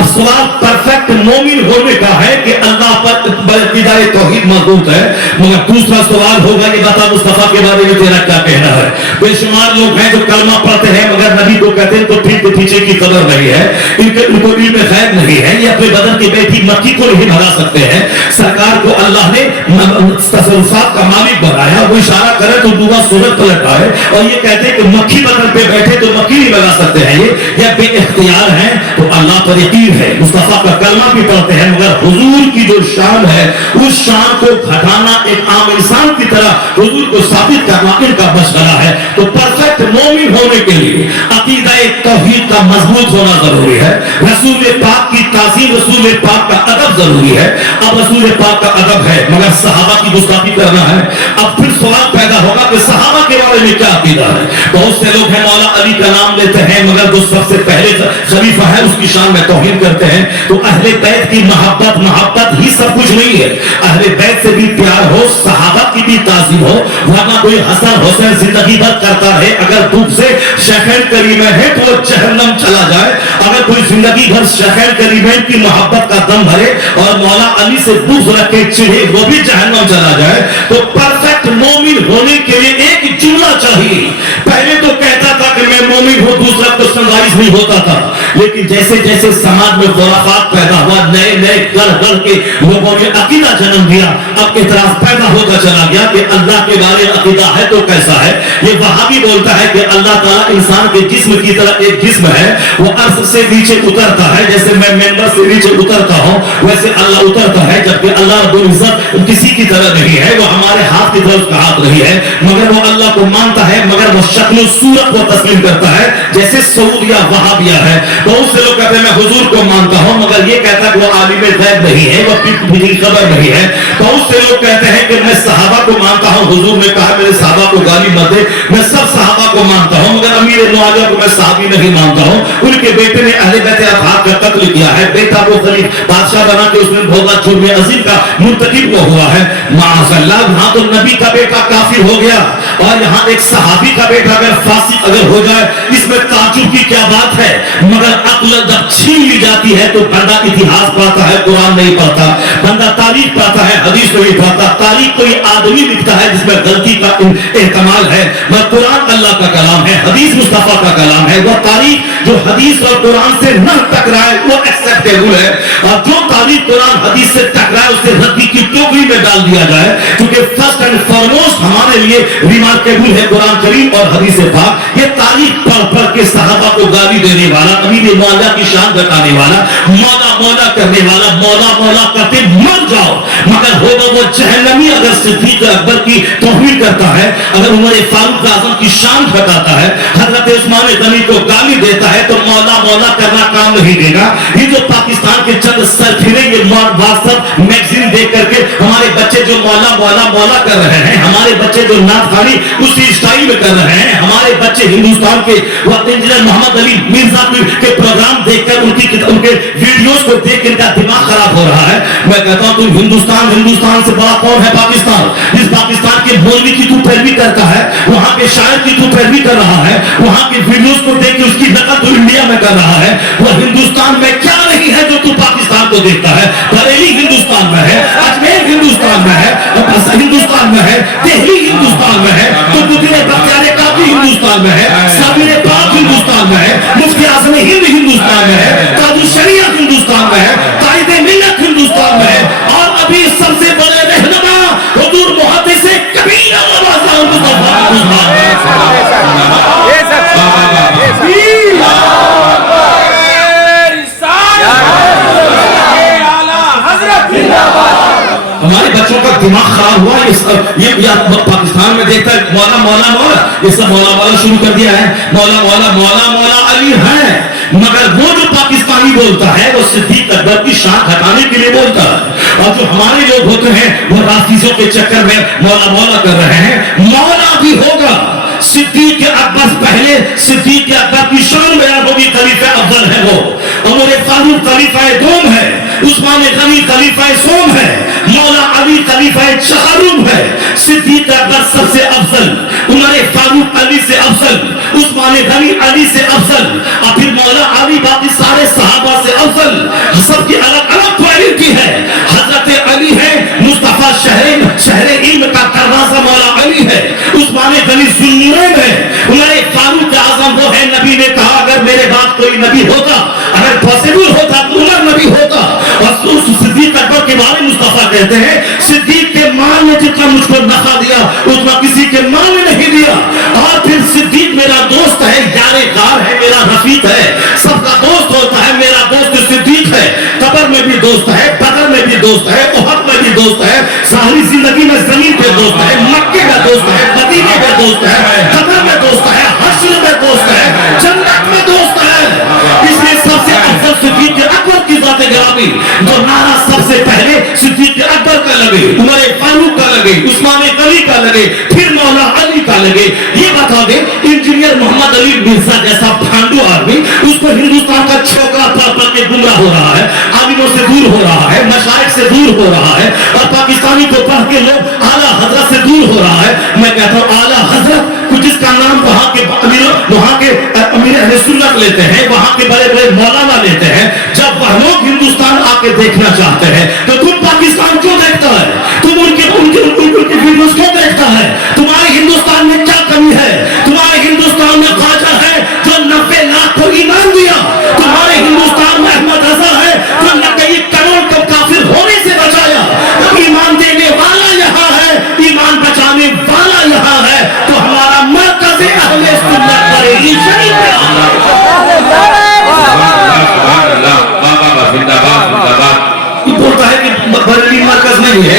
اب سوال परफेक्ट मोमिन होने का है कि अल्लाह पर इदाए तौहीद मजबूत है, मगर दूसरा सवाल होगा कि बता मुस्तफा के बारे में तेरा क्या कहना है। बेशुमार लोग हैं जो कलमा पढ़ते हैं मगर नबी को कहते हैं तो ठीक के पीछे की कदर नहीं है, इनको इल्म गैब नहीं है, ये अपने बदन की बेटी मक्की को नहीं भगा सकते हैं। सरकार को अल्लाह ने तसर्रुफात का मालिक बनाया, वो इशारा करे तो दूसरा सूरत पलट आए और ये कहते हैं कि मक्खी बदन पे बैठे तो मक्खी नहीं भगा सकते हैं, ये बेइख्तियार हैं। तो अल्लाह पर यकीन है, मुस्तफा का कलमा भी पढ़ते हैं, मगर हुजूर की जो शान है उस शान को घटाना एक आम इंसान की तरह हुजूर को साबित करना इनका मशगला है। तो परफेक्ट मोमिन होने के लिए अकीदा तौहीद का मजबूत होना जरूरी है। रसूल पाक की ताज़ीम, रसूल पाक का अदब जरूरी है। अब रसूल पाक का अदब है मगर सहाबा की गुस्ताखी करना है। अब फिर सवाल पैदा होगा कि सहाबा के बारे में क्या अकीदा है। बहुत से लोग हैं मौला अली का नाम लेते हैं मगर जो सबसे पहले खलीफा है उसकी शान में तौहीन करते हैं। तो अहले बैत की मोहब्बत ही सब कुछ नहीं है। अहले बैत से भी प्यार हो, सहाबा की भी ताज़ीम हो, वरना कोई हसन हुसैन जिंदगी भर करता रहे, अगर धूप से शैखैन करीमें है तो वो जहन्नम चला जाए। अगर कोई जिंदगी भर शैखैन करीमें की मोहब्बत का दम भरे और मौला अली से बुग़्ज़ रखे चिढ़े, वो भी जहन्नम चला जाए। तो परफेक्ट मोमिन होने के लिए एक जुमला चाहिए। पहले तो कहता था कि मैं मोमिन हूं, दूसरा तो सनराइज नहीं होता था, लेकिन जैसे जैसे समाज में खुराफात पैदा हुआ, नए नए गढ़ के लोगों ने अकीदा जन्म दिया, अब इतराज पैदा होता चला गया कि अल्लाह के बारे में अकीदा है तो कैसा है। ये वहाबी बोलता है कि अल्लाह ताला इंसान के जिस्म की तरह एक जिस्म है, वो अर्श से नीचे उतरता है, जैसे मैं मेंबर से नीचे उतरता हूं वैसे अल्लाह उतरता है, जबकि अल्लाह रब्बुल इज्जत किसी की तरह नहीं है, वो हमारे हाथ की तरह उसका हाथ नहीं है, मगर वो अल्लाह को मानता है, मगर वो शक्ल सूरत को तस्लीम करता है जैसे सऊदिया वहाबिया है। बहुत से लोग कहते हैं मैं हुजूर को मानता हूं, मगर ये कहता है कि वो आलिम गैब नहीं है, वो किसी खबर नहीं है। बहुत से लोग कहते हैं कि मैं सहाबा को मानता हूं, हुजूर ने कहा मेरे सहाबा को गाली मत दे, मैं सब सहाबा को मानता हूं, मगर अमीर मुआविया को मैं सहाबी नहीं मानता हूं, उनके बेटे ने अहले बैत अतहार का कत्ल किया है, बेटा वो खलीफा बादशाह बना के उसने भोगा जुर्म अजीम का मुर्तकिब वो हुआ है। माअज़ल्लाह, वहां तो नबी का बेटा काफिर हो गया और यहाँ एक सहाबी का बेटा अगर फासिक अगर हो जाए, इसमें ताज्जुब की क्या बात है। मगर अक्ल जब छीन ली जाती है तो बंदा इतिहास पढ़ता है, कुरान नहीं पढ़ता, बंदा तारीख पढ़ता है, हदीस नहीं पढ़ता। तारीख कोई आदमी लिखता है जिसमें गलती का एहतमाल है, मगर कुरान अल्लाह का कलाम है, हदीस मुस्तफा का कलाम है। वह तारीख जो हदीस और कुरान से न टकराए वो एक्सेप्टेबल है, और जो तारीख कुरान हदीस से टकराए उसे रद्दी की टोकरी में डाल दिया जाए, क्योंकि फर्स्ट एंड फॉरमोस्ट हमारे लिए रिमार्केबल है कुरान करीम और हदीस पाक। ये तारीख पढ़ के सहाबा को गाली देने वाला, अमीर मुआविया की शान घटाने वाला, मौला मौला करने वाला, मौला मौला करते मर जाओ, मगर होगा वो जहन्नमी अगर सिद्दीक़ अकबर की तौहीन करता है, अगर उमर फारूक आज़म की शान घटाता है, हजरत उस्मान गनी को गाली देता है, तो मौला मौला करना काम नहीं देगा। ये जो पाकिस्तान के चंद सरफिरे ये व्हाट्सएप मैगजीन देख करके हमारे बच्चे जो मौला मौला मौला कर रहे हैं, हमारे बच्चे जो नात खानी उसी स्टाइल में कर रहे हैं, हमारे बच्चे हिंदुस्तान के इंजीनियर मोहम्मद अली मिर्जा के प्रोग्राम देखकर उनके वीडियोस को देख इनका दिमाग खराब हो रहा है। मैं कहता हूं तुम हिंदुस्तान से बड़ा कौन है पाकिस्तान। जिस पाकिस्तान के मौलवी की तू पैरवी करता है, वहां के शायर की तू पैरवी कर रहा है, वहां के वीडियोस को देख के उसकी नकल तू इंडिया में कर रहा है। वो हिंदुस्तान में क्या नहीं है जो तू पाकिस्तान को देखता है। बरेली हिंदुस्तान में है, अजमेर हिंदुस्तान में है, हिंदुस्तान में है, दिल्ली हिंदुस्तान में है, तो बुद्धिने बख्तियार काफी हिंदुस्तान में है, साबिर पाक हिंदुस्तान में है, मुफ्ती आज़म हिंद हिंदुस्तान में है, ताजुल शरिया हिंदुस्तान में है, कायदे मिल्लत हिंदुस्तान में है, और अभी सबसे बड़े रहनुमा हुजूर मुहद्दिस कबीर हमारे बच्चों का दिमाग खराब हुआ। ये पाकिस्तान में देखता है मौला मौला मौला, ये सब मौला मौला शुरू कर दिया है। मौला मौला मौला मौला अली है, मगर वो जो पाकिस्तानी बोलता है वो सिद्दीक़ अकबर की शान घटाने के लिए बोलता है, और जो हमारे लोग होते हैं वो राफिजों के चक्कर में मौला मौला कर रहे हैं। मौला भी होगा, सिद्दीक़ अकबर पहले सिद्दीक़ अकबर की शान बयान होगी, खलीफा अव्वल है वो, उमर फारूक खलीफा दोम है, उस्मान गनी खलीफा सोम है, मौला अली खलीफा चहारुम है, सिद्दीक़ अकबर सबसे अफजल, उमर फारूक अली से अफजल, उस्मान गनी अली से अफजल, और फिर मौला अली बाकी सारे सहाबा से अफजल। नबी होता, अगर पॉसिबल होता तो उमर नबी होता। और उस सिद्दीक अकबर के बारे में मुस्तफा कहते हैं, सिद्दीक के माल ने जितना मुझको नफा दिया उतना किसी के माल ने नहीं दिया। और फिर सिद्दीक मेरा दोस्त है, यारे गार है, मेरा रफीक है, सबका दोस्त होता है, मेरा दोस्त सिद्दीक है। कब्र में भी दोस्त है, बदर में भी दोस्त है, उहद में भी दोस्त है, सारी जिंदगी में जमीन पे दोस्त है, मक्के में दोस्त है, मदीने में दोस्त है, कब्र में दोस्त है, हश्र में दोस्त है, जन्नत में दोस्त है। इसलिए सबसे अफजल सिद्दीक अकबर की जात गिरामी, जो नारा सबसे पहले सिद्दीक अकबर का लगे, उमर फारूक का लगे, उस्मान गनी का लगे, फिर मौला अली का लगे। ये बता दे, इंजीनियर मोहम्मद अली मिर्जा जैसा भांडू आदमी, उसको हिंदुस्तान का छोकरा पढ़ के गुमराह हो रहा है, आलिमों से दूर हो रहा है, मशाइख से दूर हो रहा है, और पाकिस्तानी को पढ़ के लोग आला हजरत से दूर हो रहा है। मैं कहता हूँ आला हजरत कुछ जिसका नाम वहां के अमीर अहले सुन्नत लेते हैं, वहां के बड़े बड़े मौलाना लेते हैं। जब वह लोग हिंदुस्तान आके देखना चाहते हैं तो तुम पाकिस्तान क्यों देखता है? तुम उनके वीडियोस क्यों देखता है? तुम्हारे हिंदुस्तान में क्या कमी है? तुम्हारे हिंदुस्तान में ख्वाजा है जो 90 लाख को ईमान दिया, तुम्हारे हिंदुस्तान में अहमद रजा है जो 90 करोड़ को काफिर होने से बचाया। ईमान देने वाला यहाँ है, ईमान बचाने वाला यहाँ है, तो हमारा मरकज़ अहले सुन्नत बरेली शरीफ है। बोलता है कि बरेली मरकज नहीं है,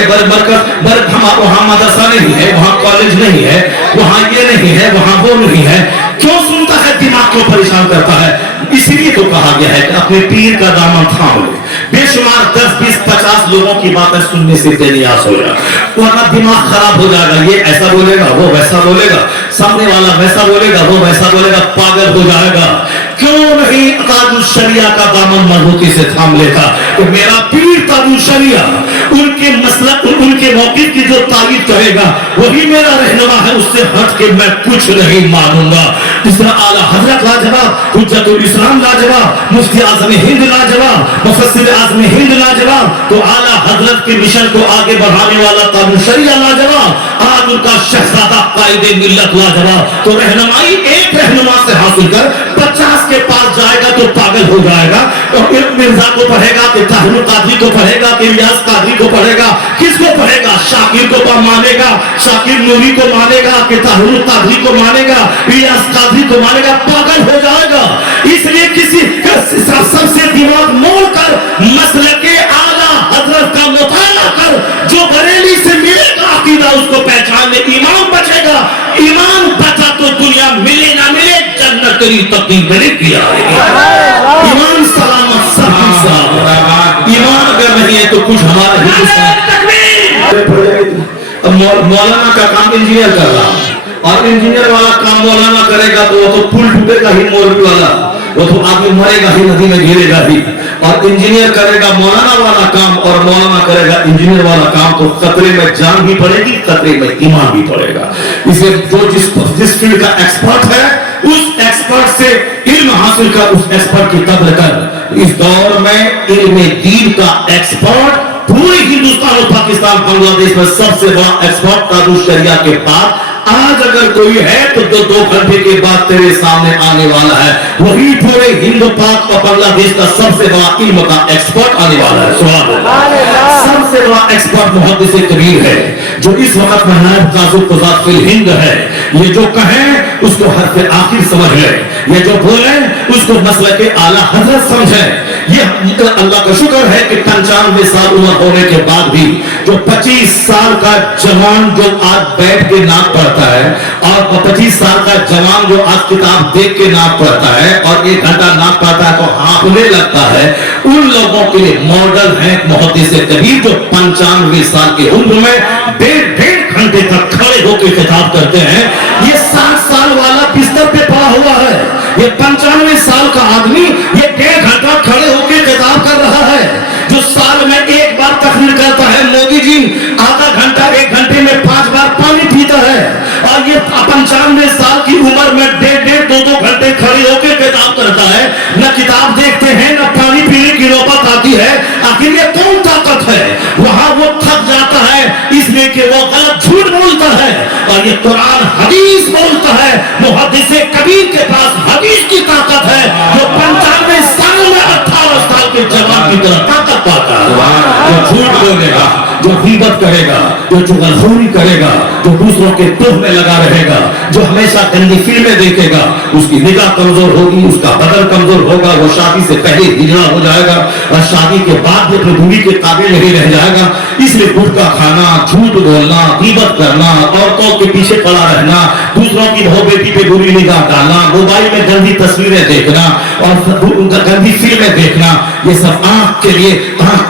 वहाँ मदरसा नहीं है, वहाँ कॉलेज नहीं है, वहाँ ये नहीं है, वहाँ वो नहीं है। क्यों सुनता है? दिमाग को परेशान करता है। इसीलिए तो कहा गया है कि अपने पीर का दामन थाम लो। बेशुमार 10, 20, 50 लोगों की बातें सुनने से बेनियास हो जा, वरना दिमाग खराब हो जाएगा। ये ऐसा बोलेगा, वो वैसा बोलेगा, सामने वाला वैसा बोलेगा, वो वैसा बोलेगा, पागल हो जाएगा। क्यों नहीं ताजुल शरिया का दामन मजबूती से थाम लेता? तो मेरा पीर ताजुल शरिया उनके मसलक, उनके मौके की जो तारीफ करेगा वही मेरा रहनुमा है, उससे हट के मैं कुछ नहीं मानूंगा। जिस तरह आला हजरत लाजवाब, हुज्जतुल इस्लाम लाजवाब, मुफ्ती आज़म हिंद लाजवाब, मुफस्सिर आज़म हिंद लाजवाब, तो आला हजरत के मिशन को आगे बढ़ाने वाला ताजुल शरिया लाजवाब, आज उनका शहजादा कायदे मिल्लत लाजवाब। तो रहनुमाई एक रहनुमा से हासिल कर 50 के पास जाएगा तो पागल हो जाएगा। तो मिर्जा को पढ़ेगा कि ताहिर कादरी को पढ़ेगा कि इलियास कादरी को पढ़ेगा, किसको पढ़ेगा? शाकिर को मानेगा, शाकिर नूरी को मानेगा कि ताहिर कादरी को मानेगा, इलियास कादरी को मानेगा, पागल हो जाएगा। इसलिए किसी सबसे दिमाग मोड़ कर मसलके आला हजरत का मुताला कर, जो बरेली से मिलेगा अकीदा उसको पहचान ले, ईमान बचेगा। ईमान बचा तो दुनिया मिले ना मिले जन्नत तेरी तकदीर में किया है। ईमान सलामत सब ईमान अगर नहीं है तो कुछ हमारा हिंदुस्तान। मौलाना का काम इंजीनियर कर रहा, और इंजीनियर वाला काम मौलाना करेगा तो वो तो पुल टूटेगा ही, मौलवी वाला वो तो आदमी मरेगा ही, नदी में गिरेगा ही। और इंजीनियर करेगा मौलाना वाला काम, और मौलाना करेगा इंजीनियर वाला काम, तो खतरे में जान भी पड़ेगी, खतरे में ईमान भी पड़ेगा। इसलिए जो जिस फील्ड का एक्सपर्ट है उस एक्सपर्ट से इल्म हासिल कर, उस एक्सपर्ट की कदर कर। इस दौर में इल्म दीन का एक्सपर्ट पूरे हिंदुस्तान और पाकिस्तान बांग्लादेश में सबसे बड़ा एक्सपर्ट ताजुल शरिया के पास आज अगर कोई है तो 2 घंटे के बाद तेरे सामने आने वाला है। वही पूरे हिंदू पाक और बांग्लादेश का सबसे बड़ा इल्म का एक्सपर्ट आने वाला है। सुभान अल्लाह। सबसे बड़ा एक्सपर्ट मुहद्दिस कबीर है, जो इस वक्त नायब काज़ी क़ुज़ात फिल हिंद है। ये जो कहें उसको हर्फ आखिर समझ ले, ये जो बोले उसको मसलके आला हजरत समझे। ये अल्लाह का शुक्र है कि 95 साल उम्र होने के बाद भी जो 25 साल का जवान जो आज बैठ के नाम पढ़ता है, और 25 साल का जवान जो आज किताब देख के नाम पढ़ता है और 1 घंटा नाम पढ़ता है तो हाँफने लगता है, उन लोगों के लिए मॉडल है मुहद्दिस कबीर जो 95 साल की उम्र में 1.5 घंटे तक खड़े होकर किताब करते हैं। ये 60 साल वाला बिस्तर पे पड़ा हुआ है, ये 95 साल का आदमी ये 1.5 घंटा खड़े होकर किताब कर रहा है। जो साल में 1 बार तकरीर करता है, मोदी जी आधा घंटा 1 घंटे में 5 बार पानी पीता है, और ये 95 साल की उम्र में 1.5, 2 घंटे खड़े होकर किताब करता है। न किताब देखते हैं, न पानी पीने की नौबत आती है। आखिर ये कौन ताकत है? वहां वो थक जाता है इसलिए कि वो गलत झूठ बोलता है, और ये कुरान हदीस बोलता है। मुहद्दिस कबीर के पास हदीस की ताकत है, जो 95 की तरह ताकत पाता है। जो झूठ बोलेगा, जो गीबत करेगा, जो चुगलखोरी करेगा, जो दूसरों के तोह में लगा रहेगा, जो हमेशा गंदी फिल्में देखेगा, उसकी निगाह कमजोर होगी, उसका बदन कमजोर होगा, वो शादी से पहले हिजड़ा हो जाएगा और शादी के बाद भी अपनी दूरी के काबिल नहीं रह जाएगा। इसलिए गुटखा खाना, झूठ बोलना, गीबत करना, औरतों के पीछे पड़ा रहना, दूसरों की बहू बेटी पे बुरी निगाह डालना, मोबाइल में गंदी तस्वीरें देखना और गंदी फिल्में देखना, ये सब आंख के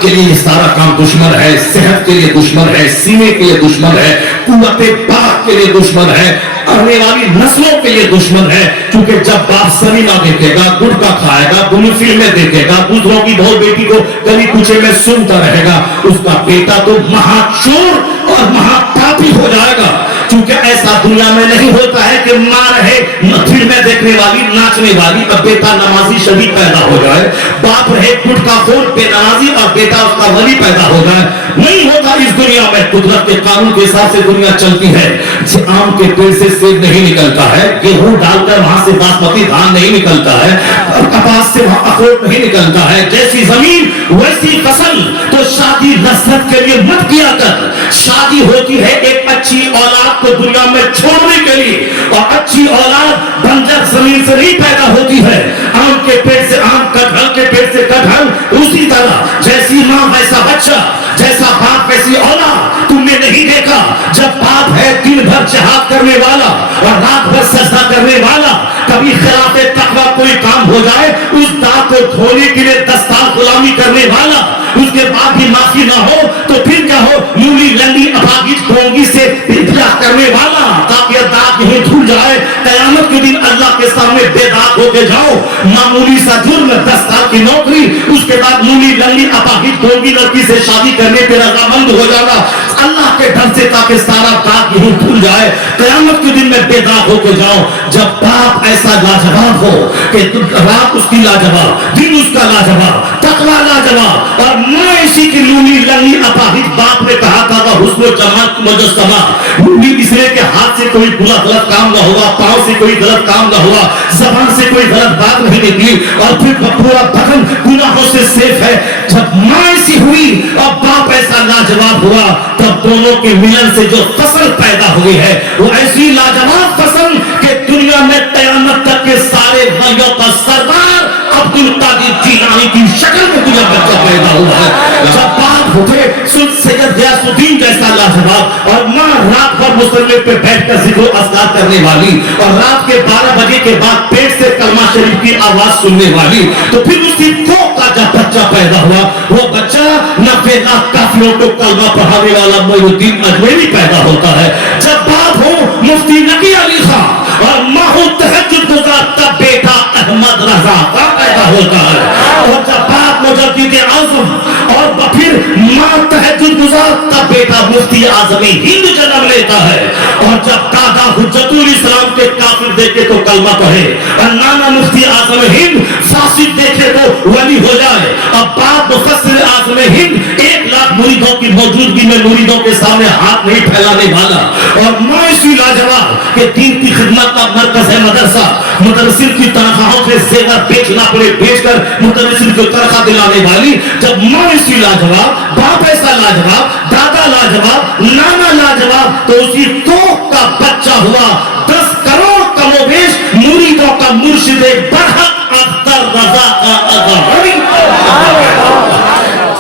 लिए ये सारा काम दुश्मन है। सेहत के लिए दुश्मन है, सीने के लिए दुश्मन है, कुव्वते बाप के लिए दुश्मन है, आने वाली नस्लों के लिए दुश्मन है। क्योंकि जब बाप सनीमा देखेगा, गुटखा खाएगा, बुरी फिल्में देखेगा, दूसरों की बहू बेटी को गली कूचे में सुनता रहेगा, उसका बेटा तो महाचोर और महापापी हो जाएगा। क्योंकि ऐसा दुनिया में नहीं होता है कि माँ रहे फिल्में देखने वाली, नाचने वाली और बेटा नमाजी शबी पैदा हो जाए, बाप रहे गुटखाखोर बेनमाजी और बेटा उसका वली पैदा हो जाए। नहीं होता इस दुनिया में। कुदरत के कानून के हिसाब से दुनिया चलती है। आम के पेड़ से सेब नहीं निकलता है, गेहूं डालकर वहां से बासमती धान नहीं निकलता है, और कपास से वहां अखरोट नहीं निकलता है। जैसी जमीन वैसी फसल। तो शादी लज्जत के लिए मत किया कर। शादी होती है एक अच्छी औलाद को दुनिया में छोड़ने के लिए, और अच्छी औलाद बंजर जमीन से नहीं पैदा होती है। आम के पेड़ से आम, कटहल के पेड़ से कटहल। उसी तरह जैसी माँ वैसा बच्चा, जैसा बाप वैसी औलाद। तुमने नहीं देखा जब बाप है दिन भर जिहाद करने वाला और रात भर सजदा करने वाला, कभी खिलाफे तकवा कोई काम हो जाए, उस दांत को धोने के लिए 10 साल गुलामी करने वाला, उसके बाद भी माफी ना हो तो फिर क्या हो, मूली लंडी अभागी ढोंगी से इब्तिला करने वाला, ताकि दांत नहीं धुल जाए। कयामत के दिन अल्लाह के सामने बेदाग होके जाओ। मामूली सा जुर्म, 10 साल की नौकरी, उसके बाद मूली लंडी अभागी ढोंगी लड़की से शादी करने पे रजामंद हो जाना अल्लाह के डर से, ताकि सारा दाग नहीं धुल जाए। कयामत के दिन में बेदाग होके जाओ। जब बाप ऐसा लाजवाब हो कि रात उसकी लाजवाब, दिन उसका लाजवाब, तकवा लाजवाब, और मां इसी की लूनी लंगी अपाहिज। बाप ने कहा था हुस्न जमाल मुजस्समा, लूनी इसलिए के हाथ से कोई बुरा गलत काम ना हुआ, पांव से कोई गलत काम ना हुआ, जबान से कोई गलत बात नहीं निकली, और फिर पूरा बदन गुनाहों से सेफ है। जब मां ऐसी हुई और बाप ऐसा लाजवाब हुआ, तब दोनों के मिलन से जो फसल पैदा हुई है वो ऐसी लाजवाब फसल कि दुनिया में कयामत तक के सारे वलियों का सरदार अब्दुल कादिर जीलानी की शक्ल में दुनिया बच्चा पैदा हुआ है। जब बाप उठे सैयद गयासुद्दीन जैसा लाजवाब, और माँ रात भर मुसल्ले पे बैठकर जिक्र अस्कार करने वाली, और रात के 12 बजे के बाद पेट से कलमा शरीफ की आवाज सुनने वाली, तो फिर उसी कोख का जब बच्चा पैदा हुआ, वो बच्चा 90 लाख काफिरों को कलमा पढ़ाने वाला मोइनुद्दीन अजमेरी पैदा होता है। जब बाप हो मुफ्ती नकी अली खां और माँ हो तहज्जुद गुजार, तब बेटा अहमद रजा का पैदा होता है। और जब बाप मुजद्दिद आज़म और फिर माँ तहज्जुद गुजार, तब बेटा मुफ्ती आज़म हिंद जन्म लेता है। और जब दादा हुज्जतुल इस्लाम के काफिर देखे तो कलमा पढ़े, और नाना मुफ्ती आज़म हिंद फासिद देखे तो वली हो जाए, और बाप मुफस्सिर आज़म हिंद 1 लाख मुरीदों की मौजूदगी में मुरीदों के सामने हाथ नहीं फैलाने वाला, और माँ इसी लाजवाब के दीन की खिदमत का मरकज है मदरसा। मुदर्रिसिन की तनख्वाहों से जेवर बेचना पड़े, बेचकर मुदर्रिसिन को तनख्वाह दिलाने वाली। जब माँ इसी लाजवाब, बाप ऐसा लाजवाब, दादा लाजवाब, नाना लाजवाब, तो उसी कोख का बच्चा हुआ 10 करोड़ कमोबेश मुरीदों का मुर्शिद बरहक अख्तर रजा का अज़हरी।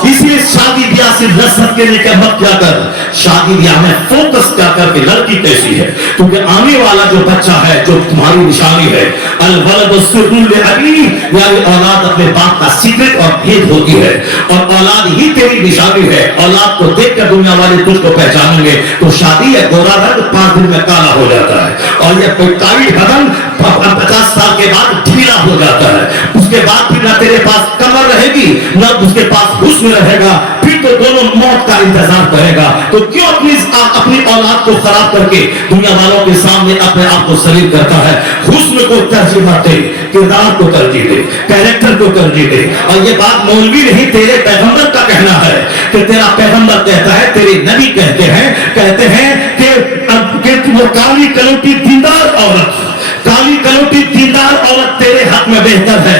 इसलिए शादी ब्याह से लज्जत के लिए मत क्या कर, शादी ब्याह में फोकस क्या कर कि लड़की कैसी है। क्योंकि आने वाला जो बच्चा है, जो तुम्हारी निशानी है, अल वलद सिर्रुल अबी, यानी औलाद अपने बाप का सीक्रेट और भेद होती है, और औलाद ही तेरी निशानी है। औलाद को देखकर दुनिया वाले तुझको पहचानेंगे। तो शादी है गोरा रंग 5 दिन में काला हो जाता है, और यह टाइट बदन 50 साल के बाद ढीला हो जाता है। उसके बाद फिर ना तेरे पास कमर रहेगी, ना उसके पास हुस्न रहेगा, फिर तो दोनों मौत का इंतजार करेगा। तो क्यों अपनी औलाद को खराब करके दुनिया वालों के सामने अपने आप को सलीम करता है। हुस्न को तरजीह मत दे, किरदार को तरजीह दे, कैरेक्टर को तरजीह दे। और ये बात मौलवी नहीं, तेरे पैगंबर का कहना है कि तेरा पैगंबर कहता है, तेरे नबी कहते हैं कि वो काली कलौटी दीनदार औरत, काली कलौटी दीनदार औरत तेरे हक में बेहतर है,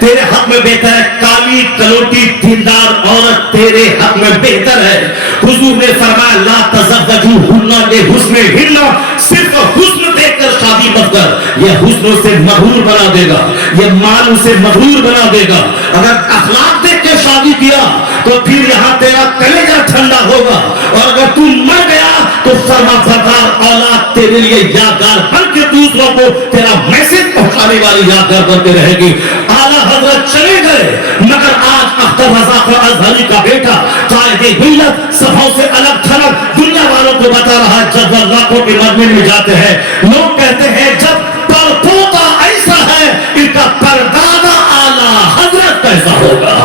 तेरे हक में बेहतर है काली कलौटी दीनदार औरत तेरे हक में बेहतर है। हुजूर ने फरमाया ला तज़व्वजुहुन्ना लिहुस्नि हिन्ना, सिर्फ हुस्न देखकर शादी मत कर, ये हुस्न उसे मगरूर बना देगा, ये माल उसे मगरूर बना देगा। अगर अखलाक देख के शादी किया तो फिर यहाँ तेरा कलेजा ठंडा होगा, और अगर तू मर गया तो फरमाबरदार औलाद तेरे लिए यादगार बन के दूसरों को तेरा मैसेज पहुंचाने वाली यादगार बनते रहेगी। आला हजरत चले गए, मगर आज अख्तर रजा अजहरी का बेटा कायदे मिल्लत सभाओं से अलग थलग दुनिया वालों को बता रहा है। जब वह लाखों के मजमे में जाते हैं, लोग कहते हैं जब परपोता ऐसा है, इनका परदादा आला हजरत कैसा होगा।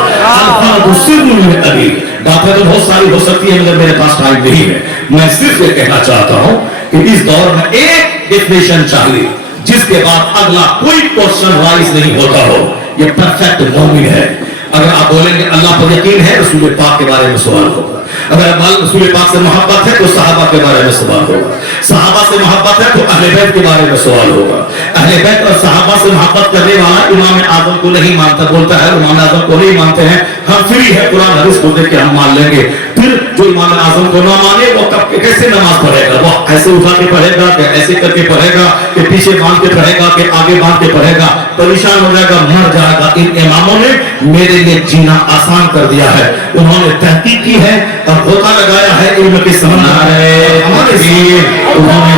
अभी बातें तो बहुत सारी हो सकती है, मगर मेरे पास टाइम नहीं है। मैं सिर्फ ये कहना चाहता हूं कि इस दौर में एक डेफिनेशन चाहिए जिसके बाद अगला कोई क्वेश्चन राइज नहीं होता हो। ये परफेक्ट मोमिन है। अगर आप बोलेंगे अल्लाह पर यकीन है, रसूल पाक के बारे में सवाल होगा। अगर रसूल पाक से मोहब्बत है तो सहाबा के बारे में सवाल होगा। सहाबा से मोहब्बत है तो अहले बैत के बारे में सवाल होगा। अहले बैत और सहाबा से मोहब्बत करने वाला इमाम आजम को नहीं मानता, बोलता है इमाम आजम को नहीं मानते हैं, हम फ्री है कुरान हदीस को देख के हम मान लेंगे। फिर जो इमाम आजम को ना माने वो कब कैसे नमाज पढ़ेगा? वो ऐसे उठा के पढ़ेगा कि ऐसे करके पढ़ेगा कि पीछे बांध के पढ़ेगा कि आगे बांध के पढ़ेगा? परेशान हो जाएगा, मर जाएगा। इन इमामों ने मेरे लिए जीना आसान कर दिया है। उन्होंने तहकीक की है और धोखा लगाया है इल्म के समंदर में। हमारे लिए उन्होंने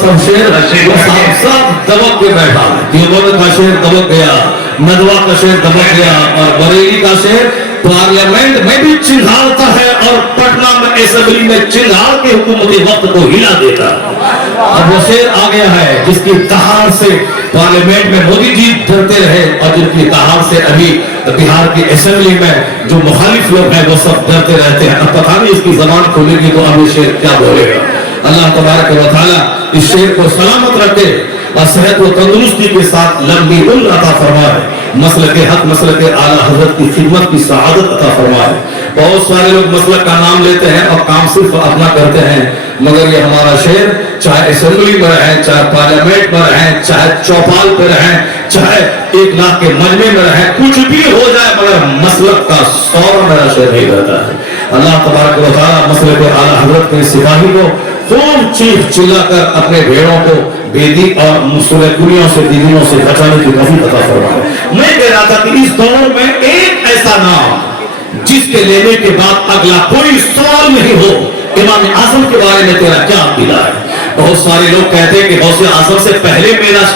सब सब दबक के बैठा है। देवबंद का शेर दबक गया, नदवा का शेर दबक गया, और बरेली का शेर पार्लियामेंट में भी चिंघाड़ता है और पटना में असेंबली में चिंघाड़ के हुकूमती वक्त को हिला देता है। अब वो शेर आ गया है जिसकी दहाड़ से पार्लियामेंट में मोदी जी डरते रहे, और जिनकी दहाड़ से अभी बिहार की असेंबली में जो मुखालिफ लोग हैं वो सब डरते रहते हैं। अब पता नहीं इसकी जबान खोलेगी तो अब ये शेर क्या बोलेगा। अल्लाह तबारक व तआला इस शेर को सलामत रखे और सेहत व तंदुरुस्ती के साथ लंबी उम्र अता फरमाए। मसलक हक मसलक आला हजरत की खिदमत की सआदत अता फरमाए। बहुत सारे लोग मसलक का नाम लेते हैं और काम सिर्फ अपना करते हैं, मगर ये हमारा शेर चाहे असेंबली में रहे, चाहे पार्लियामेंट में रहे, चाहे चौपाल पे रहे, चाहे 1 लाख के मजमे में रहे, कुछ भी हो जाए, मगर मसलक का सौरा मेरा शेर नहीं रहता है। अल्लाह तबारक व तआला मसलक आला हजरत के सिपाही को खूब चीख चिल्लाकर अपने भेड़ों को बेदी और मुसलकुलियों से दीदियों से बचाने की तौफीक अता फरमाए। मैं कह रहा था कि इस दौर में एक ऐसा नाम जिसके लेने के बाद अगला कोई सवाल नहीं हो, इमाम आजम के बारे में तेरा क्या अकीदा है? बहुत सारे लोग कहते हैं कि गौसे आजम से पहले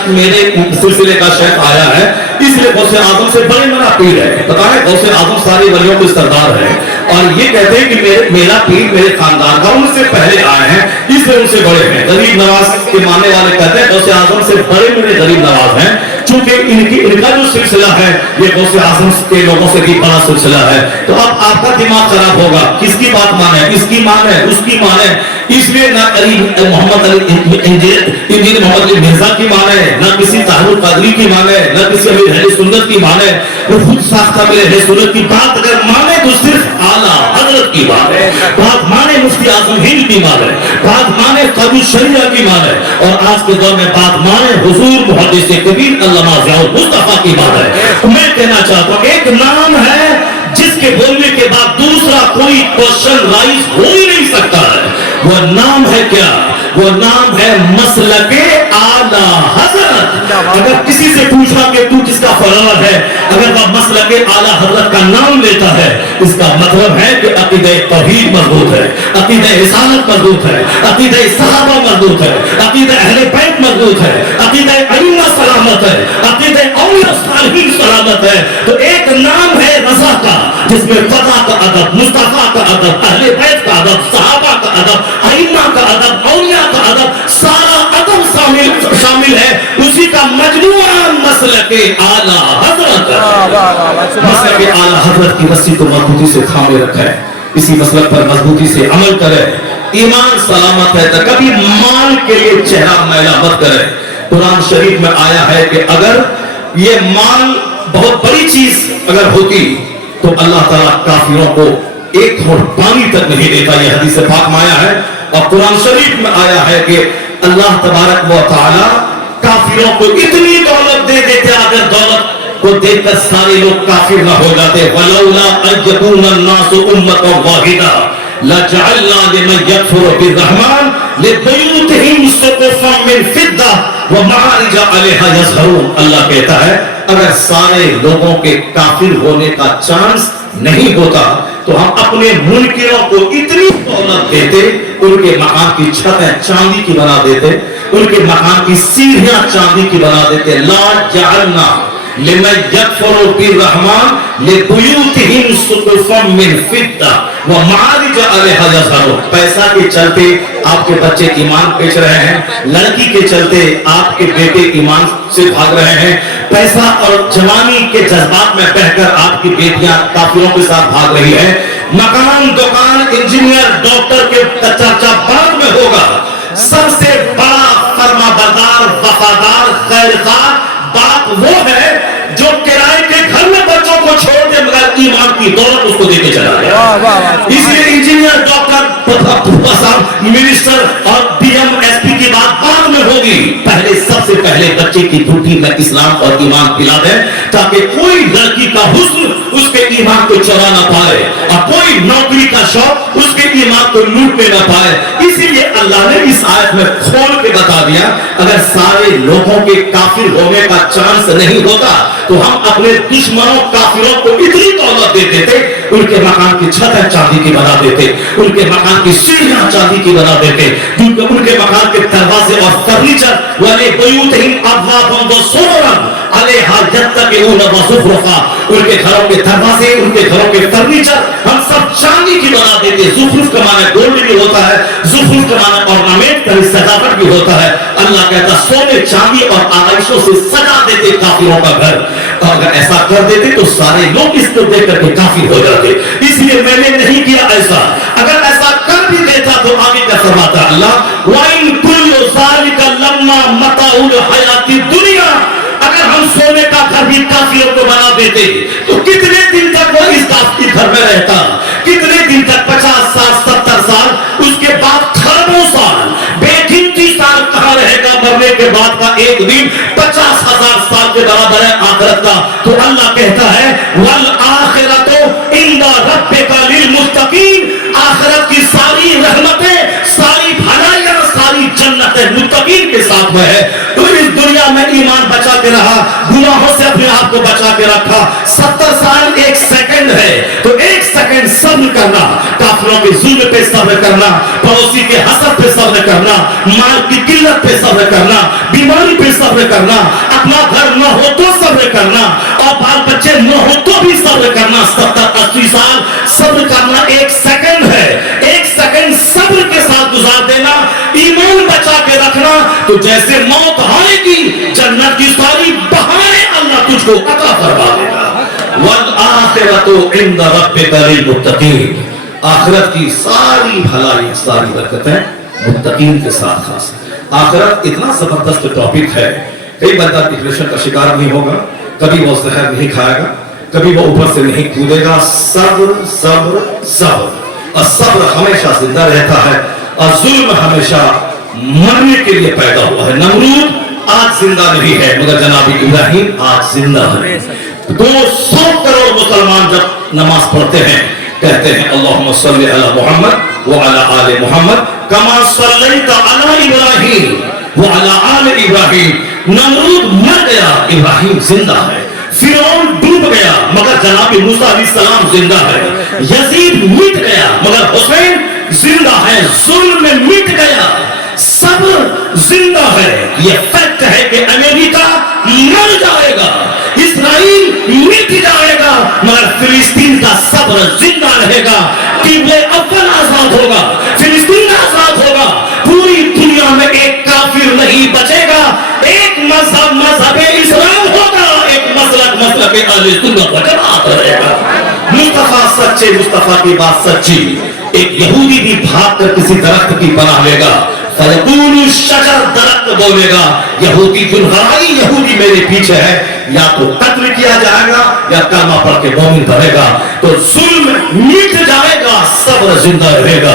मेरे सिलसिले का शेख आया है, इसलिए गौसे आजम से बड़े मेरा पीर है। पता है गौसे आजम सारी वलियों के सरदार है, और ये कहते हैं कि मेरा पीर मेरे खानदान का उनसे पहले आए हैं, इसलिए उनसे बड़े हैं। गरीब नवाज के मानने वाले कहते हैं गौसे आजम से बड़े मेरे गरीब नवाज हैं, चूंकि इनका जो सिलसिला है ये गौसे आजम के लोगों से भी बड़ा सिलसिला है। तो अब आपका दिमाग खराब होगा, किसकी बात माने, इसकी माने, उसकी माने। इसलिए ना मोहम्मद इंजीनियर मोहम्मद अली मिर्जा की माने, ना किसी तारुल कादरी की माने, ना किसी अमीर अहले सुन्नत की माने। वो खुद साख्ता मेरे अहले सुन्नत की बात अगर माने तो सिर्फ आला हजरत की माने, बात माने मुफ्ती आजम हिंद की माने, बात माने काबुल शरिया की माने, और आज के दौर में बात माने हुजूर मुहद्दिस कबीर अल्लामा ज़ियाउल मुस्तफा की माने। मैं कहना चाहता हूँ एक नाम है जिसके बोलने के बाद दूसरा कोई क्वेश्चन राइज हो ही नहीं सकता है। वो नाम है क्या? वो नाम है मसलके आला हजरत। अगर किसी से पूछा कि तू किसका फरार है, अगर वह मसलके आला हजरत का नाम लेता है, इसका मतलब है कि अकीदे तौहीद मजबूत है, अकीदे रिसालत मजबूत है, अकीदे सहाबा मजबूत है, अकीदे अहले बैत मजबूत है, अकीदे अइम्मा सलामत है, अकीदे औलिया सालिहीन सलामत है। तो एक नाम है रज़ा का, जिसमें फ़ज़ा का अदब, मुस्तफ़ा का अदब, अहले बैत का अदब, सहाबा का अदब, अइम्मा का अदब, औलिया का अदब, सारा अदब शामिल है। उसी का मजमूआ मसलके आला हजरत। मसलके आला हजरत की रस्सी को मजबूती से थामे रखे, इसी मसलक पर मजबूती से अमल करे। ईमान सलामत है तो कभी माल के लिए चेहरा मैला मत करे। कुरान शरीफ में आया है कि अगर ये माल बहुत बड़ी चीज अगर होती तो अल्लाह ताला काफिरों को एक घोट पानी तक नहीं देता। यह हदीस पाक में आया है, और कुरान शरीफ में आया है कि अल्लाह तबारक व तआला काफिरों को इतनी दौलत दे देते, अगर दौलत को देखकर सारे लोग काफिर न हो जाते। वलौला अयकुन अन्नासु उम्मतन वाहिदा लजअलना लिमन यकफुरु बिर्रहमान लिबुयूतिहिम सुक़ुफ़न मिन फिद्दा व मआरिज अलैहा यज़हरून। अल्लाह कहता है अगर सारे लोगों के काफिर होने का चांस नहीं होता तो हम अपने मुनकिरों को इतनी दौलत देते, उनके मकान की छतें चांदी की बना देते, उनके मकान की सीढ़ियां चांदी की बना देते। ला जअलना लिमन यकफुरु बिर्रहमान लिबुयूतिहिम सुक़ुफ़न मिन फिद्दा व मआरिज अलैहा यज़हरून। पैसा के चलते आपके बच्चे ईमान बेच रहे हैं, लड़की के चलते आपके बेटे ईमान से भाग रहे हैं, पैसा और जवानी के जज्बात में बहकर आपकी बेटियां काफिरों के साथ भाग रही है। मकान, दुकान, इंजीनियर, डॉक्टर के चर्चा बाद में होगा। सबसे बड़ा फरमाबरदार, वफादार, खैरखार बात वो है जो किराए के घर में बच्चों को छोड़ दे मगर ईमान की दौलत उसको देके चला गया। इसलिए इंजीनियर, डॉक्टर, मिनिस्टर और डीएम, एसपी की बात बाद में होगी। पहले सबसे पहले बच्चे की ड्यूटी में इस्लाम और ईमान पिला दे ताकि कोई लड़की का हुस्न उसके ईमान को चुरा ना पाए और कोई नौकरी का शौक उसके ईमान को लूटने ना पाए। इसीलिए अल्लाह ने इस आयत में खोल के बता दिया अगर सारे लोगों के काफिर होने का चांस नहीं होता तो हम अपने दुश्मनों काफिरों को इतनी दौलत दे देते, उनके मकान की छतें चांदी की बना देते, उनके मकान की सीढ़ियां चांदी की बना देते, उनके मकान के दरवाजे और फर्नीचर वाले बुयूतिहिम अबवाबन व सुरुरन अलैहा यत्तकिऊन व ज़ुख़रुफ़ा, उनके घरों के दरवाजे, उनके घरों के फर्नीचर हम सब चांदी की बना देते। ज़ुख़रुफ़ का माने गोल्ड भी होता है, ज़ुख़रुफ़ का माने ऑर्नामेंट यानी सजावट भी होता है। अल्लाह कहता सोने, चांदी और आराइशों से सजा देते काफिरों का घर। अगर ऐसा कर देते तो सारे लोग इसको देख करके काफिर हो जाते। इसलिए मैंने नहीं किया ऐसा। अगर ऐसा कर भी देता तो आगे क्या फरमाता अल्लाह, वाइन कुल्लु ज़ालिका लम्मा मताउल हयाती दुनिया, अगर हम सोने का घर भी काफिरों को बना देते तो कितने दिन तक वो इस दास्ती घर में रहता, कितने दिन तक, 50 साल, 70 साल, उसके बाद खरबों साल, बेगिनती साल कहां रहेगा। मरने के बाद का एक दिन 50,000 साल के बराबर है आखिरत का। तो अल्लाह कहता है वल आखिरतु इंदा रब्बिका लिल मुत्तकीन, आखिरत की सारी रहमतें, सारी भलाइयां, सारी जन्नतें मुत्तकीन के साथ में है। तो इस दुनिया में ईमान बचा के रहा, गुनाहों से अपने आप को बचा के रखा। 70 साल एक सेकंड है तो एक सेकंड सब्र करना, काफिरों के जुल्म पे सब्र करना, पड़ोसी के हसद पे सब्र करना, माल की किल्लत पे सब्र करना, बीमारी पे सब्र करना, अपना घर न हो तो सब्र करना और बाल बच्चे न हो तो भी सब्र करना। 70-80 साल सब्र करना एक सेकंड है, एक सेकंड सब्र के साथ गुजार देना, ईमान बचा के रखना। तो जैसे मौत होने की जन्नत की सारी बहाने अल्लाह तुझको अता फरमा देगा। वल आखिरतु इंदा रब्बिका लिल मुत्तकीन, आखिरत की सारी भलाई, सारी बरकतें मुत्तकीन के साथ खास। आखिरत इतना जबरदस्त टॉपिक है, कई बंदा डिप्रेशन का शिकार नहीं होगा, कभी वो जहर नहीं खाएगा, कभी वो ऊपर से नहीं कूदेगा। सब्र सब्र सब्र, और सब्र हमेशा जिंदा रहता है और जुल्म हमेशा मरने के लिए पैदा हुआ है। नमरूद आज जिंदा नहीं है मगर जनाब इब्राहिम आज जिंदा है। 200 करोड़ मुसलमान जब नमाज पढ़ते हैं कहते हैं अल्लाहुम्मा सल्ली अला मुहम्मद व अला आले मुहम्मद कमा सल्लैता अला इब्राहिम व अला आले इब्राहिम। नमरूद मर गया, इब्राहिम जिंदा है। फिरौन डूब गया मगर जनाब मूसा अलैहिस्सलाम जिंदा है। यजीद मिट गया मगर हुसैन जिंदा है। जुल्म में मिट गया, सब्र जिंदा है। यह फैक्ट है कि अमेरिका मर जाएगा, इस्राइल मिट जाएगा मगर फिलिस्तीन का सब्र जिंदा रहेगा। किबले अव्वल आजाद होगा, फिलिस्तीन आजाद होगा, पूरी दुनिया में एक काफिर नहीं बचेगा, एक मजहब मजहब इस्लाम होगा, एक मसलक मसलक अहले सुन्नत व जमात रहेगा। मुस्तफा सच्चे, मुस्तफा की बात सच्ची। एक यहूदी भी भाग कर किसी दरख्त की पनाह लेगा, फयकूलु शजर, दरख्त बोलेगा यहूदी जुल्हराई यहूदी मेरे पीछे है, या तो कत्ल किया जाएगा या कलमा पढ़ के मोमिन बनेगा। तो जुल्म मिट जाएगा, सब्र जिंदा रहेगा।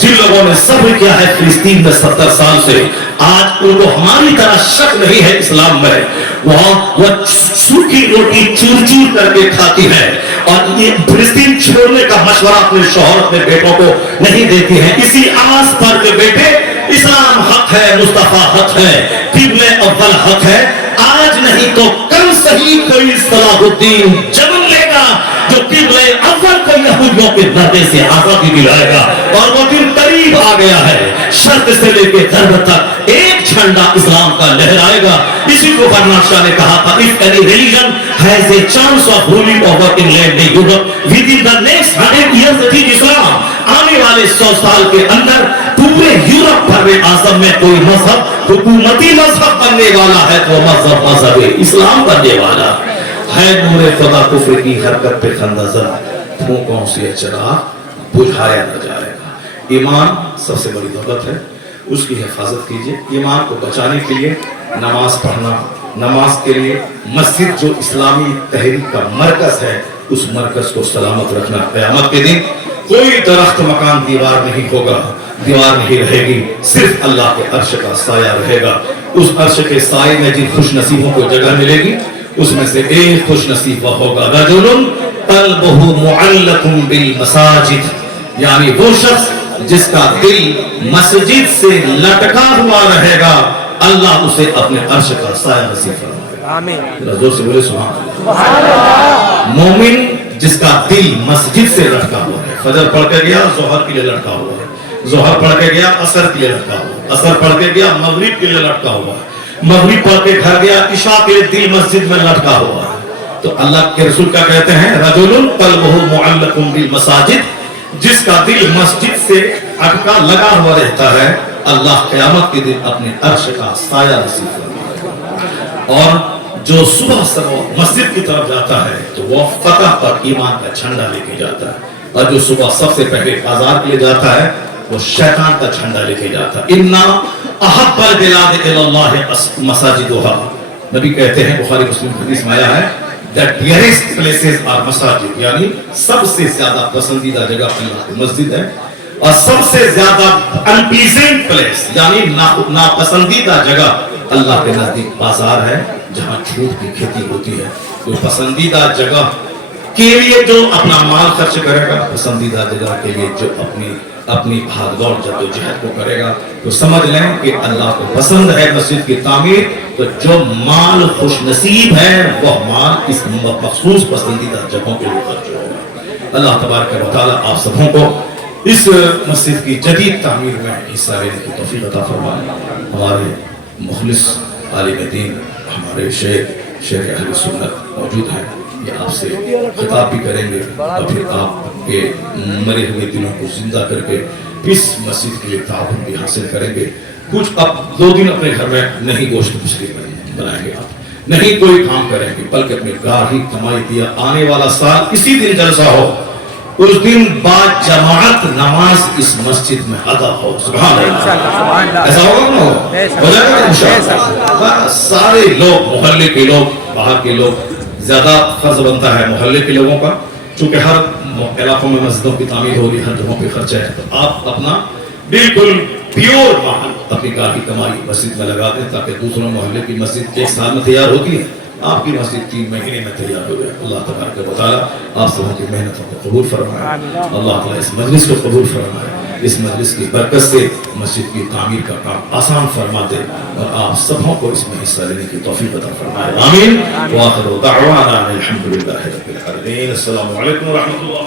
जिन लोगों ने सब्र किया है फिलिस्तीन में 70 साल से, आज उनको हमारी तरह शक नहीं है इस्लाम में। वह सूखी रोटी चूर चूर करके खाती है और ये फिलिस्तीन छोड़ने का मशवरा अपने शौहर अपने बेटों को नहीं देती है। इसी आस पर के बेटे इस्लाम हक है, मुस्तफा हक है, किबले अव्वल हक है। आज नहीं तो कल सही कोई सलाहुद्दीन जन्म लेगा जो किबले अव्वल को यहूदियों के दर्दे से आजादी दिलाएगा, और वो दिन करीब आ गया है। शर्क से लेकर गर्भ तक एक झंडा इस्लाम का लहराएगा। इसी को बर्नार्ड शॉ ने कहा था, if any religion has a chance of ruling over England in Europe with in the next 100 years it is इस्लाम। आने वाले 100 साल के अंदर पूरे यूरोप भर में आजम में कोई मजहब हुकूमती मजहब बनने वाला है तो मजहब इस्लाम बनने वाला है। नूरे खुदा कुफ्र की हरकत पे खंदजर, फूंकों से चिराग बुझाया न जाएगा। ईमान सबसे बड़ी दौलत है, उसकी हिफाजत कीजिए। ईमान को बचाने के लिए नमाज पढ़ना, नमाज के लिए मस्जिद जो इस्लामी तहरीक का मरकज है उस मरकज को सलामत रखना। क़यामत के दिन कोई दरख्त मकान दीवार नहीं होगा, दीवार नहीं रहेगी, सिर्फ अल्लाह के अर्श का साया रहेगा। उस अर्श के साये में जिन खुश नसीबों को जगह मिलेगी उसमें से एक खुश नसीब वह होगा, रजुलुन क़ल्बुहु मुअल्लकुम बिल मसाजिद, यानी वो शख्स जिसका दिल मस्जिद से लटका हुआ रहेगा, अल्लाह उसे अपने अर्श का साया नसीब फरमाएगा। आमीन। जोर से बोले सुभान अल्लाह। मोमिन जिसका दिल मस्जिद से लटका हुआ है, फजर पढ़ के गया जोहर के लिए लटका हुआ है, जोहर पढ़ के गया असर के लिए लटका हुआ है, असर पढ़ के गया मगरिब के लिए लटका हुआ है, मगरिब पढ़ के घर गया इशा के लिए दिल मस्जिद में लटका हुआ है। तो अल्लाह के रसूल क्या कहते हैं, रजुलुन क़ल्बुहु मुअल्लकुम बिल मसाजिद, जिसका दिल मस्जिद से अटका लगा हुआ रहता है, अल्लाह क़यामत के दिन अपने अर्श का साया नसीब फरमाएगा। और जो सुबह सुबह मस्जिद की तरफ जाता है तो वह फतह पर ईमान का झंडा लेके जाता है, और जो सुबह सबसे पहले बाजार के लिए जाता है वो शैतान का झंडा लेके जाता है। इन्ना अहब्बल बिलाद इलल्लाह मसाजिदुहा, नबी कहते हैं, बुखारी मुस्लिम हदीस में आया है, द डियरेस्ट प्लेसेस आर मसाजिद, यानी सबसे ज्यादा पसंदीदा जगह अल्लाह की मस्जिद है, और सबसे ज्यादा अनप्लीजेंट प्लेस यानी नापसंदीदा जगह अल्लाह के नजदीक बाजार है, जहां झूठ की खेती होती है। तो पसंदीदा जगह के लिए जो अपना माल खर्च करेगा, पसंदीदा जगह के लिए जो अपनी भागदौड़ जद्दोजहद को करेगा, तो समझ लें कि अल्लाह को पसंद है मस्जिद की तामीर। तो जो माल खुश नसीब है वह माल इस मखसूस पसंदीदा जगहों के लिए खर्च होगा। अल्लाह तबारक व तआला आप सबों को इस मस्जिद की जदीद तामीर में हिस्सा लेने की तौफीक अता फरमाए। हमारे मुखलिस आलिम दीन हमारे शेख अहले सुन्नत मौजूद हैं, ये आपसे खिताब भी करेंगे और फिर आपके मरे हुए दिलों को जिंदा करके इस मस्जिद के लिए ताबूत भी हासिल करेंगे। कुछ अब 2 दिन अपने घर में नहीं गोश्त मुश्किल बनाएंगे, आप नहीं कोई काम करेंगे, बल्कि अपने गाही कमाई दिया आने वाला साल इसी दिन जलसा हो, उस दिन बाद जमात नमाज इस मस्जिद में अदा हो। सुभान अल्लाह। ऐसा होगा ना, हो जाएगा इंशाअल्लाह। सारे लोग, मोहल्ले के लोग, बाहर के लोग, ज्यादा फर्ज बनता है मोहल्ले के लोगों का, चूंकि हर इलाकों में मस्जिदों की तामीर होगी, हर जगहों पे खर्चा है, तो आप अपना बिल्कुल प्योर माल अपनी गाही कमाई मस्जिद में लगा दें, ताकि दूसरों मोहल्ले की मस्जिद 1 साल में तैयार होती है, आपकी मस्जिद 3 महीने में तैयार हो जाए। अल्लाह तबारक व तआला आप सबों की मेहनतों को कबूल फरमाए। अल्लाह ताला इस मजलिस को कबूल फरमाए, इस मजलिस की बरकत से मस्जिद की तामीर का काम आसान फरमा दे और आप सबों को इसमें हिस्सा लेने की तौफीक अता फरमाए। आमीन। व आखिरु दअवाना अनिल हम्दुलिल्लाहि रब्बिल आलमीन। अस्सलामु अलैकुम व रहमतुल्लाह।